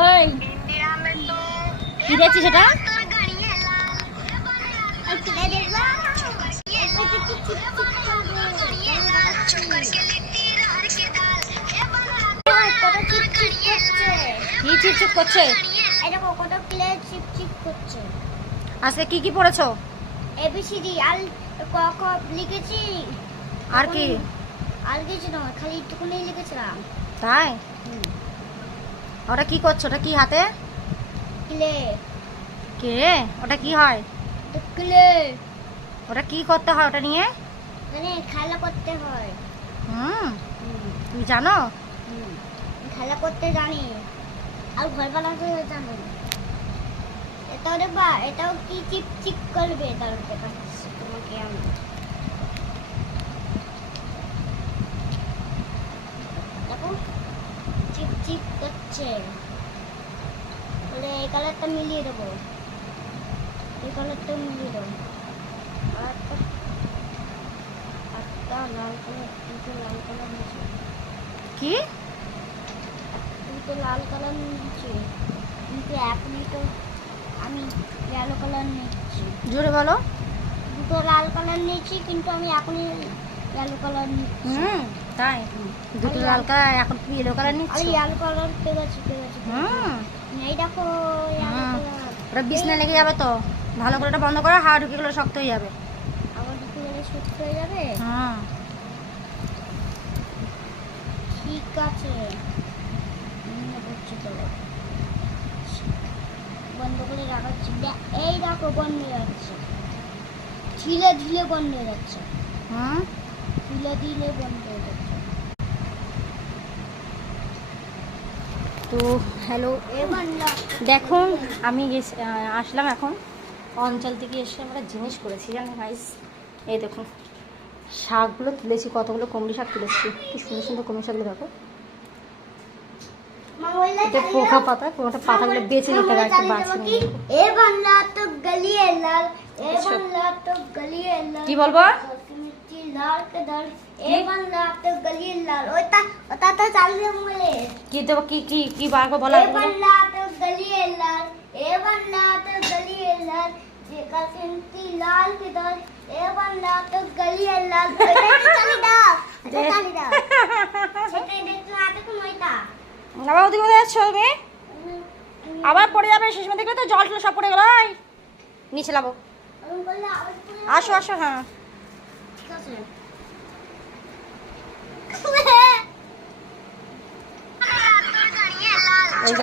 ওই কি দেখছিস সেটা? কি চিপচিপ করছে? আজকে কি কি পড়েছো? এবিসিডি আর ক খ লিখেছি। আর কি? আর কিছু না, খালি একটুকুনি লিখেছিলাম। তাই? ওটা কি করছো? ওটা কি হাতে? ক্লে। কে? ওটা কি হয়? ক্লে ওটা কি করতে হয় ওটা নিয়ে? মানে খেলা করতে হয়। হুম, তুমি জানো? খেলা করতে জানি, আর ঘর বানাতে জানি। এটাও দেখবা, এটাও কি চিপ চিপ করবে, তার দেখাচ্ছি তোমাকে আমি। দেখো চিপ চিপ করছে। বলে এই কালারটা মিলিয়ে দেবো, এই কালারটা মিলিয়ে দেবো। আর একটা লাল কালার, দুটো লাল কালার নিচে, কি? দুটো লাল কালার নিচে, কিন্তু এখনই তো আমি ইয়েলো কালার নিচ্ছি। জোরে বলো। দুটো লাল কালার নিচ্ছি, কিন্তু আমি এখনই ইয়েলো কালার নিচ্ছি। তাই? দুটো লাল কালার, এখন তুমি ইয়েলো কালার আর নিচ্ছ? ইয়েলো কালার পেয়ে গেছি। এই দেখো ইয়েলো কালার। ওটা বিছনা লেগে যাবে তো, ভালো করে ওটা বন্ধ করো, হাওয়া ঢুকে গেলে শক্ত হয়ে যাবে। আবার ঢুকে গেলে সুস্থ হয়ে যাবে। হ্যাঁ, ঠিক আছে, বন্ধ করে রাখাচ্ছি। এই দেখো বন্ধ হয়ে যাচ্ছে, ধীরে ধীরে বন্ধ হয়ে যাচ্ছে, ধীরে ধীরে বন্ধ হয়ে যাচ্ছে। তো হ্যালো, এবার দেখুন আমি আসলাম এখন অঞ্চল থেকে এসে আমরা জিনিস করেছি জানেন গাইস। এই দেখুন শাকগুলো তুলেছি, কতগুলো কুমড়ি শাক তুলেছি, কি সুন্দর সুন্দর কুমড়ি শাকগুলো দেখো। এটা পোকা পাতা, পোকা পাতাগুলো বেছে নিতে হবে, একটু বাছে নিয়ে। কি বলবো? কি দেবো? কি কি কি বারবার বলা? আবার ওদিকে কোথায় যাচ্ছ তুমি? আবার পড়ে যাবে, শেষ সময় দেখলে তো জল টল সব পড়ে গেল। নিচে লাবো, আসো আসো। হ্যাঁ ঠিক আছে।